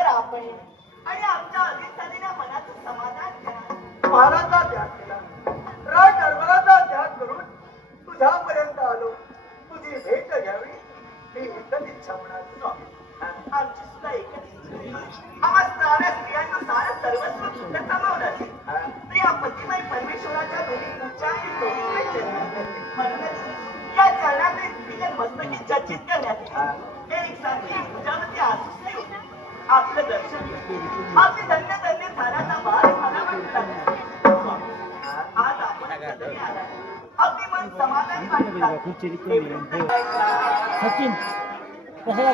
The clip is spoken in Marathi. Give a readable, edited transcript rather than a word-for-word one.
आणि आमच्या अधीन झालेल्या मनाचं समाधान करा. महाराजा ध्यान केला, राज दरबाराचा ध्यान करून तुझ्यापर्यंत आलो. तुझी भेट घ्यावी ही एकच इच्छा म्हणाली. स्वामी, आमची सुद्धा एकच इच्छा. आम्हा साऱ्या स्त्रियांचं सारं सर्वस्व सुद्धा कमावलं असेल तर या पतिमय परमेश्वराच्या दोन्ही पूजा आणि पवित्र चरणात म्हणूनच या चरणाचे स्त्रीच्या मस्तकी चर्चित करण्यात एकसारखी पूजावती आसूस नाही. आपलं दर्शन आपली धन्य धन्य झाल्याचा भार मला वाटला. आज आपण सदरी आला, अगदी मन समाधानी वाटलं. सचिन कशाला